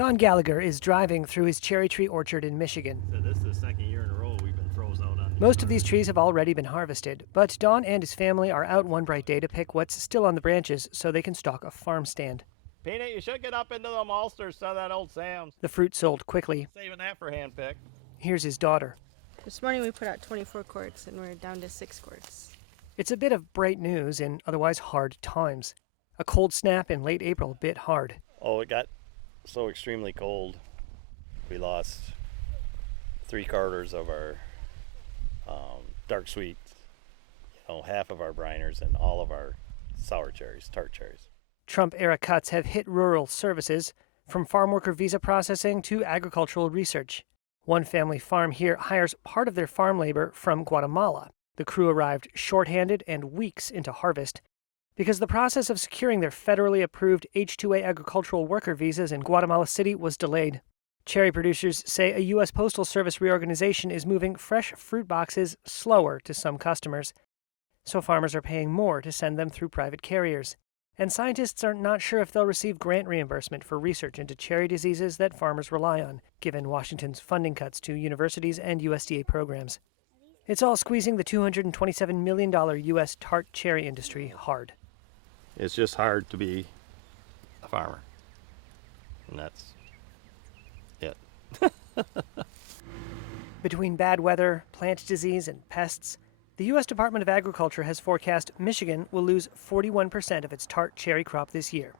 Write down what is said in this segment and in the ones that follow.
Don Gallagher is driving through his cherry tree orchard in Michigan. So this is the second year in a row we've been froze out on. Most of these trees have already been harvested, but Don and his family are out one bright day to pick what's still on the branches so they can stock a farm stand. Peanut, you should get up into the maltsters, some of that old Sam's. The fruit sold quickly. Saving that for hand pick. Here's his daughter. This morning we put out 24 quarts and we're down to 6 quarts. It's a bit of bright news in otherwise hard times. A cold snap in late April bit hard. Oh, it got so extremely cold. We lost 3/4 of our dark sweets, half of our briners, and all of our sour cherries, tart cherries. Trump-era cuts have hit rural services, from farm worker visa processing to agricultural research. One family farm here hires part of their farm labor from Guatemala. The crew arrived shorthanded and weeks into harvest because the process of securing their federally approved H-2A agricultural worker visas in Guatemala City was delayed. Cherry producers say a U.S. Postal Service reorganization is moving fresh fruit boxes slower to some customers, so farmers are paying more to send them through private carriers. And scientists are not sure if they'll receive grant reimbursement for research into cherry diseases that farmers rely on, given Washington's funding cuts to universities and USDA programs. It's all squeezing the $227 million U.S. tart cherry industry hard. It's just hard to be a farmer, and that's it. Between bad weather, plant disease, and pests, the U.S. Department of Agriculture has forecast Michigan will lose 41% of its tart cherry crop this year.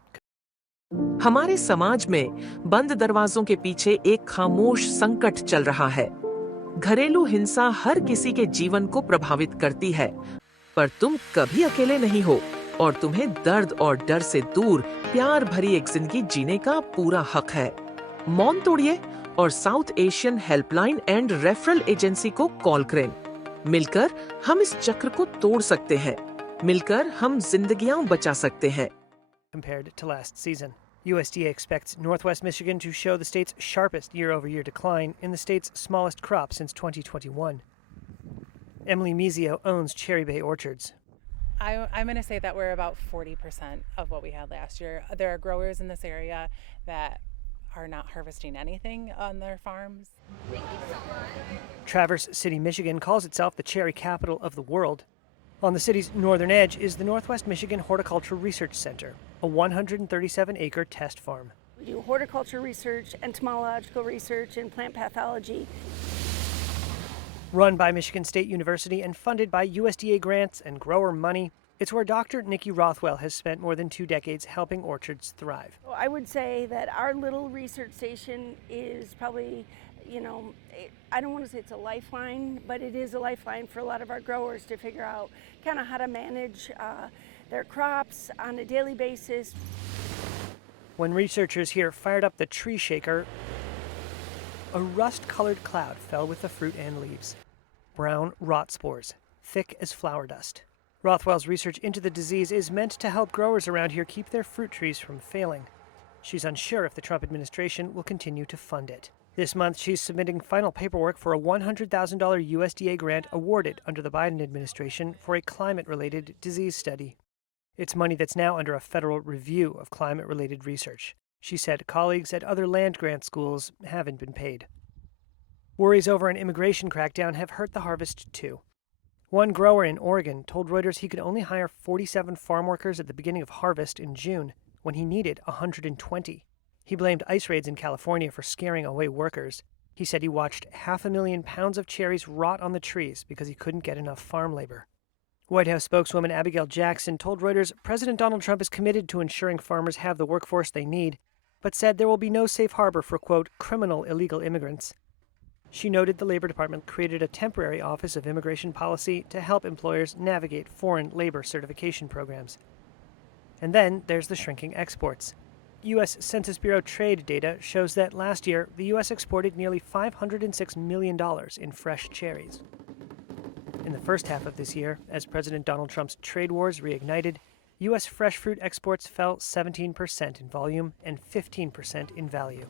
हमारे समाज में बंद दरवाजों के पीछे एक खामोश संकट चल रहा है। घरेलू हिंसा हर किसी के जीवन को प्रभावित करती है, पर तुम कभी अकेले नहीं हो और तुम्हें दर्द और डर से दूर प्यार भरी एक जिंदगी जीने का पूरा हक है। मौन तोड़िए और south Asian helpline and referral agency को कॉल करें। मिलकर हम इस चक्र को तोड़ सकते हैं। मिलकर हम जिंदगियां बचा सकते हैं। Compared to last season, USDA expects Northwest Michigan to show the state's sharpest year-over-year decline in the state's smallest crop since 2021. Emily Mizio owns Cherry Bay Orchards. I'm going to say that we're about 40% of what we had last year. There are growers in this area that are not harvesting anything on their farms. Traverse City, Michigan calls itself the cherry capital of the world. On the city's northern edge is the Northwest Michigan Horticultural Research Center, a 137-acre test farm. We do horticulture research, entomological research, and plant pathology. Run by Michigan State University and funded by USDA grants and grower money, it's where Dr. Nikki Rothwell has spent more than 2 decades helping orchards thrive. I would say that our little research station is probably, I don't want to say it's a lifeline, but it is a lifeline for a lot of our growers to figure out kind of how to manage their crops on a daily basis. When researchers here fired up the tree shaker, a rust-colored cloud fell with the fruit and leaves. Brown rot spores, thick as flour dust. Rothwell's research into the disease is meant to help growers around here keep their fruit trees from failing. She's unsure if the Trump administration will continue to fund it. This month, she's submitting final paperwork for a $100,000 USDA grant awarded under the Biden administration for a climate-related disease study. It's money that's now under a federal review of climate-related research. She said colleagues at other land-grant schools haven't been paid. Worries over an immigration crackdown have hurt the harvest, too. One grower in Oregon told Reuters he could only hire 47 farm workers at the beginning of harvest in June, when he needed 120. He blamed ice raids in California for scaring away workers. He said he watched 500,000 pounds of cherries rot on the trees because he couldn't get enough farm labor. White House spokeswoman Abigail Jackson told Reuters President Donald Trump is committed to ensuring farmers have the workforce they need, but said there will be no safe harbor for, quote, criminal illegal immigrants. She noted the Labor Department created a temporary Office of Immigration Policy to help employers navigate foreign labor certification programs. And then there's the shrinking exports. U.S. Census Bureau trade data shows that last year, the U.S. exported nearly $506 million in fresh cherries. In the first half of this year, as President Donald Trump's trade wars reignited, U.S. fresh fruit exports fell 17% in volume and 15% in value.